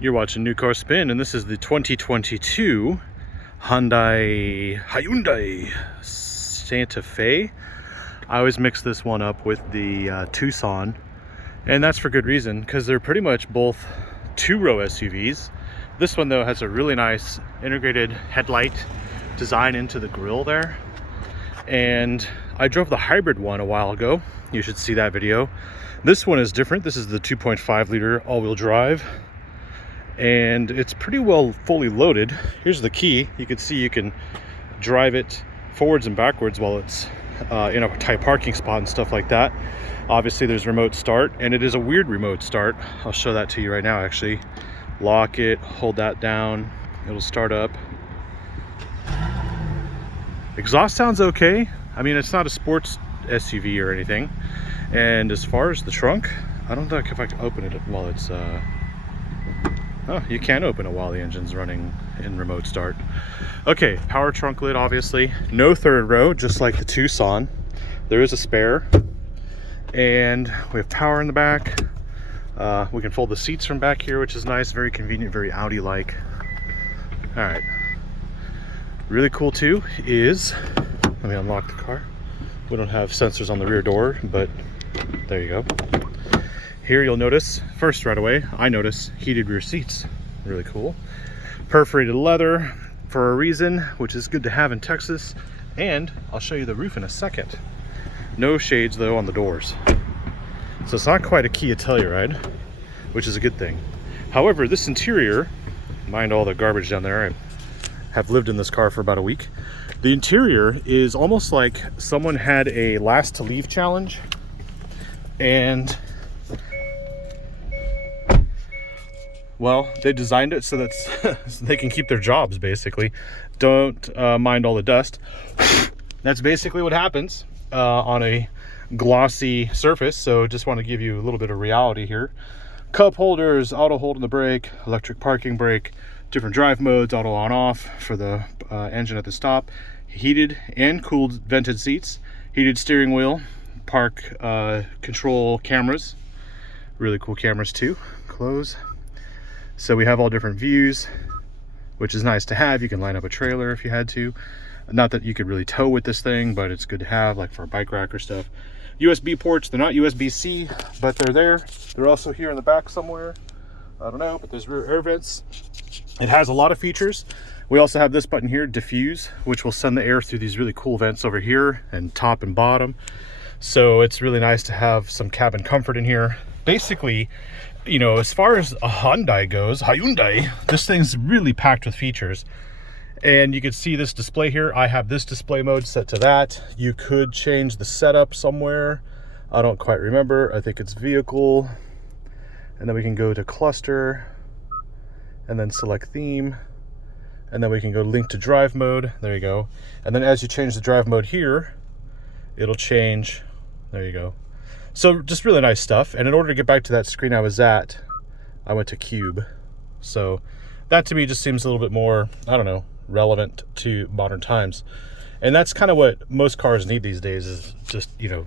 You're watching New Car Spin, and this is the 2022 Hyundai Santa Fe. I always mix this one up with the Tucson, and that's for good reason, because they're pretty much both two-row SUVs. This one, though, has a really nice integrated headlight design into the grille there. And I drove the hybrid one a while ago. You should see that video. This one is different. This is the 2.5 liter all-wheel drive, and it's pretty well fully loaded. Here's the key. You can see you can drive it forwards and backwards while it's in a tight parking spot and stuff like that. Obviously there's remote start, and it is a weird remote start. I'll show that to you right now. Actually, lock it, hold that down, it'll start up. Exhaust sounds okay. I mean, it's not a sports SUV or anything. And as far as the trunk, I don't know if I can open it while it's oh, you can open it while the engine's running in remote start. Okay, power trunk lid, obviously. No third row, just like the Tucson. There is a spare. And we have power in the back. We can fold the seats from back here, which is nice, very convenient, very Audi-like. All right. Really cool too is, let me unlock the car. We don't have sensors on the rear door, but there you go. Here you'll notice, first right away, I notice heated rear seats. Really cool. Perforated leather for a reason, which is good to have in Texas. And I'll show you the roof in a second. No shades though on the doors. So it's not quite a Kia Telluride, which is a good thing. However, this interior, mind all the garbage down there, I have lived in this car for about a week. The interior is almost like someone had a last to leave challenge, and well, they designed it so that so they can keep their jobs, basically. Don't mind all the dust. That's basically what happens on a glossy surface. So just want to give you a little bit of reality here. Cup holders, auto hold on the brake, electric parking brake, different drive modes, auto on off for the engine at the stop, heated and cooled vented seats, heated steering wheel, park control cameras, really cool cameras too. Close. So we have all different views, which is nice to have. You can line up a trailer if you had to. Not that you could really tow with this thing, but it's good to have, like for a bike rack or stuff. USB ports, they're not USB-C, but they're there. They're also here in the back somewhere. I don't know, but there's rear air vents. It has a lot of features. We also have this button here, diffuse, which will send the air through these really cool vents over here and top and bottom. So it's really nice to have some cabin comfort in here. Basically, you know, as far as a Hyundai goes, this thing's really packed with features. And you can see this display here. I have this display mode set to that. You could change the setup somewhere. I don't quite remember. I think it's vehicle. And then we can go to cluster and then select theme. And then we can go link to drive mode. There you go. And then as you change the drive mode here, it'll change. There you go. So just really nice stuff. And in order to get back to that screen I was at, I went to cube. So that to me just seems a little bit more, I don't know, relevant to modern times. And that's kind of what most cars need these days, is just, you know,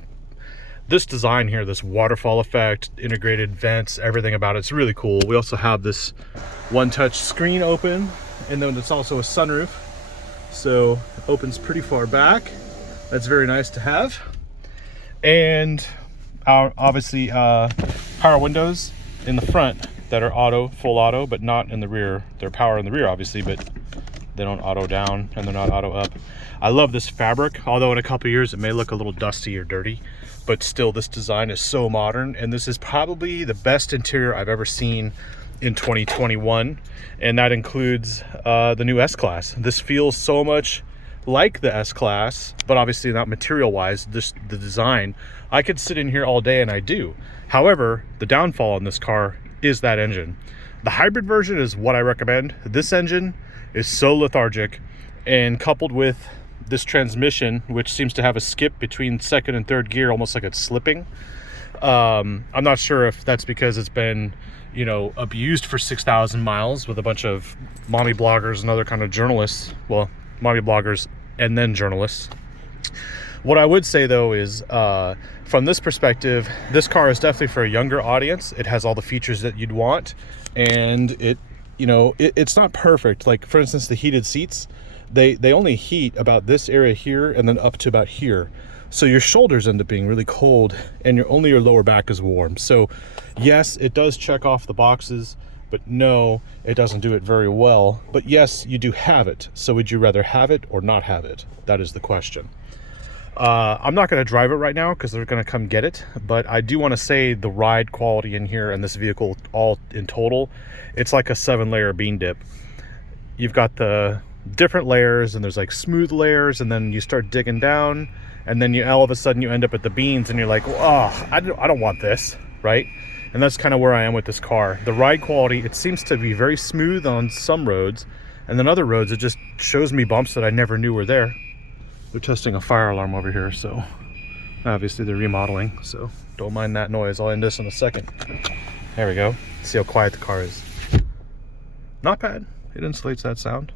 this design here, this waterfall effect, integrated vents, everything about it's really cool. We also have this one touch screen open, and then it's also a sunroof, so it opens pretty far back. That's very nice to have. And obviously power windows in the front that are auto, full auto, but not in the rear. They're power in the rear obviously, but they don't auto down and they're not auto up. I love this fabric, although in a couple of years it may look a little dusty or dirty, but still this design is so modern, and this is probably the best interior I've ever seen in 2021, and that includes the new S-Class. This feels so much like the S-Class, but obviously not material wise, the design. I could sit in here all day, and I do. However, the downfall on this car is that engine. The hybrid version is what I recommend. This engine is so lethargic, and coupled with this transmission, which seems to have a skip between second and third gear, almost like it's slipping. I'm not sure if that's because it's been, you know, abused for 6,000 miles with a bunch of mommy bloggers and other kind of journalists. Well, mommy bloggers and then journalists. What I would say though is, from this perspective, this car is definitely for a younger audience. It has all the features that you'd want, and it's not perfect. Like for instance, the heated seats, they only heat about this area here and then up to about here. So your shoulders end up being really cold, and only your lower back is warm. So yes, it does check off the boxes, but no, it doesn't do it very well. But yes, you do have it. So would you rather have it or not have it? That is the question. I'm not going to drive it right now because they're going to come get it, but I do want to say the ride quality in here and this vehicle all in total, it's like a 7-layer bean dip. You've got the different layers, and there's like smooth layers, and then you start digging down, and then all of a sudden you end up at the beans, and you're like, oh, I don't want this, right? And that's kind of where I am with this car. The ride quality, it seems to be very smooth on some roads, and then other roads it just shows me bumps that I never knew were there. They're testing a fire alarm over here, so obviously they're remodeling, so don't mind that noise. I'll end this in a second. There we go. See how quiet the car is. Not bad. It insulates that sound.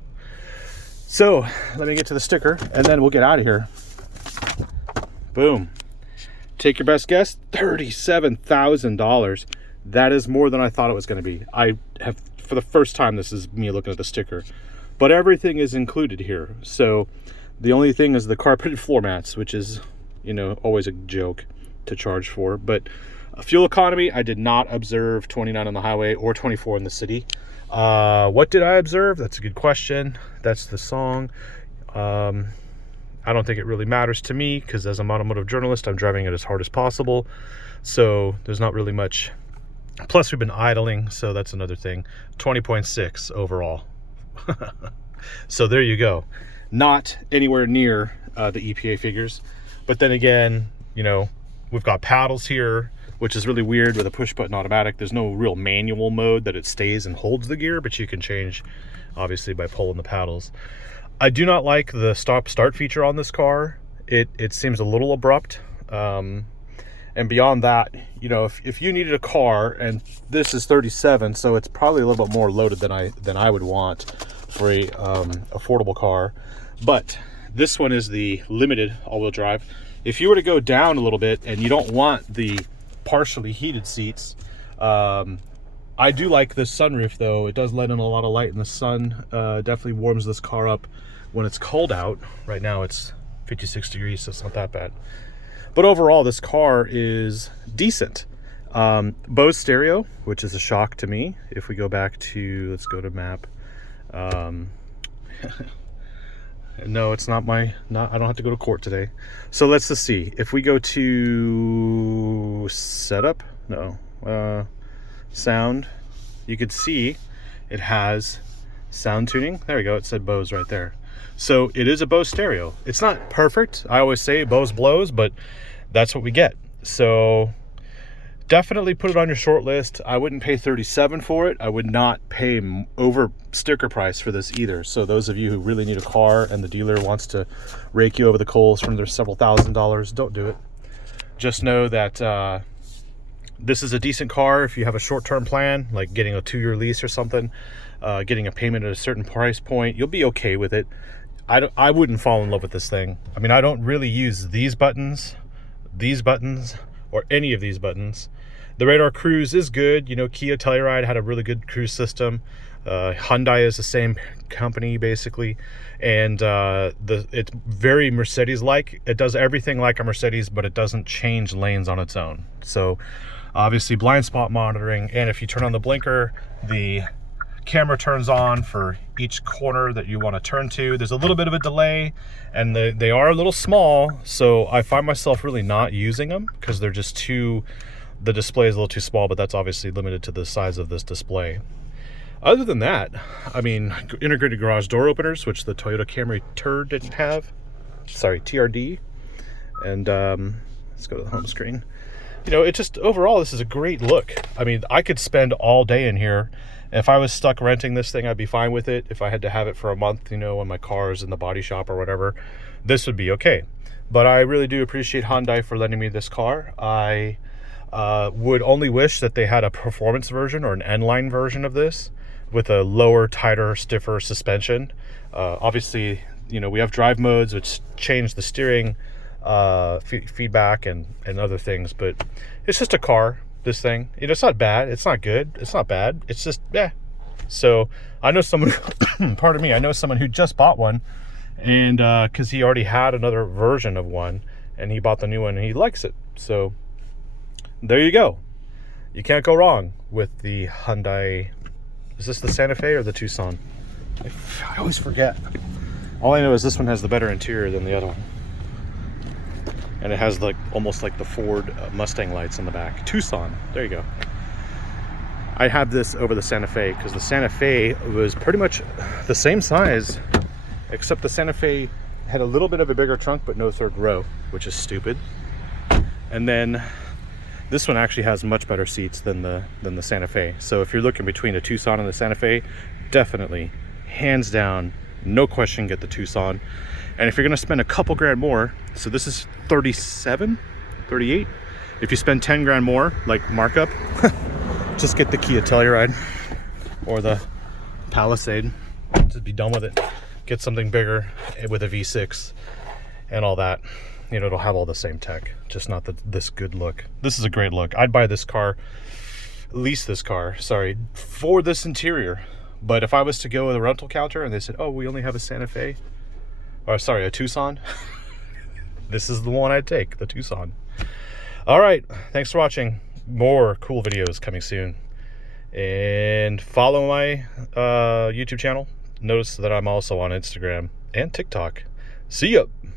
So let me get to the sticker, and then we'll get out of here. Boom. Take your best guess, $37,000. That is more than I thought it was going to be. I have, for the first time, this is me looking at the sticker, but everything is included here. So the only thing is the carpeted floor mats, which is, always a joke to charge for. But fuel economy, I did not observe 29 on the highway or 24 in the city. What did I observe? That's a good question. That's the song. I don't think it really matters to me because as an automotive journalist, I'm driving it as hard as possible. So there's not really much. Plus, we've been idling, so that's another thing. 20.6 overall. So there you go. Not anywhere near the EPA figures. But then again, we've got paddles here, which is really weird with a push-button automatic. There's no real manual mode that it stays and holds the gear, but you can change, obviously, by pulling the paddles. I do not like the stop-start feature on this car. It seems a little abrupt. And beyond that, if you needed a car, and this is 37, so it's probably a little bit more loaded than I would want for a affordable car. But this one is the limited all-wheel drive. If you were to go down a little bit and you don't want the partially heated seats, I do like this sunroof though. It does let in a lot of light in the sun. Definitely warms this car up when it's cold out. Right now it's 56 degrees, so it's not that bad. But overall, this car is decent. Bose Stereo, which is a shock to me. If we go back to, let's go to map. No, it's not I don't have to go to court today. So let's just see. If we go to setup, sound, you could see it has sound tuning. There we go. It said Bose right there. So it is a Bose Stereo. It's not perfect. I always say Bose blows, but that's what we get. So definitely put it on your short list. I wouldn't pay $37,000 for it. I would not pay over sticker price for this either. So those of you who really need a car and the dealer wants to rake you over the coals from their several $1,000s, don't do it. Just know that this is a decent car if you have a short-term plan, like getting a 2-year lease or something, getting a payment at a certain price point. You'll be okay with it. I wouldn't fall in love with this thing. I mean, I don't really use these buttons, or any of these buttons. The radar cruise is good. Kia Telluride had a really good cruise system. Hyundai is the same company basically, and it's very Mercedes-like. It does everything like a Mercedes, but it doesn't change lanes on its own. So obviously blind spot monitoring, and if you turn on the blinker, the camera turns on for each corner that you want to turn to. There's a little bit of a delay, and they are a little small, so I find myself really not using them because they're just the display is a little too small, but that's obviously limited to the size of this display. Other than that, I mean, integrated garage door openers, which the Toyota Camry TRD didn't have. Sorry, TRD. And let's go to the home screen. It just, overall, this is a great look. I mean, I could spend all day in here. If I was stuck renting this thing, I'd be fine with it. If I had to have it for a month, when my car is in the body shop or whatever, this would be okay. But I really do appreciate Hyundai for lending me this car. I would only wish that they had a performance version or an N-line version of this with a lower, tighter, stiffer suspension. Obviously, we have drive modes, which change the steering feedback and other things. But it's just a car, this thing. You know, it's not bad, it's not good, it's not bad, it's just, yeah. So I know someone, pardon me, I know someone who just bought one, and because he already had another version of one, and he bought the new one, and he likes it. So there you go. You can't go wrong with the Hyundai. Is this the Santa Fe or the Tucson? I always forget. All I know is this one has the better interior than the other one. And it has like almost like the Ford Mustang lights in the back. Tucson, there you go. I have this over the Santa Fe because the Santa Fe was pretty much the same size, except the Santa Fe had a little bit of a bigger trunk but no third row, which is stupid. And then this one actually has much better seats than the Santa Fe. So if you're looking between the Tucson and the Santa Fe, definitely, hands down, no question, get the Tucson. And if you're gonna spend a couple grand more, so this is 37, 38. If you spend 10 grand more, like markup, just get the Kia Telluride or the Palisade. Just be done with it. Get something bigger with a V6 and all that. You know, it'll have all the same tech, just not this good look. This is a great look. I'd buy this car, lease this car, sorry, for this interior. But if I was to go with a rental counter and they said, oh, we only have a Santa Fe, or sorry, a Tucson, this is the one I'd take, the Tucson. All right, thanks for watching. More cool videos coming soon. And follow my YouTube channel. Notice that I'm also on Instagram and TikTok. See ya.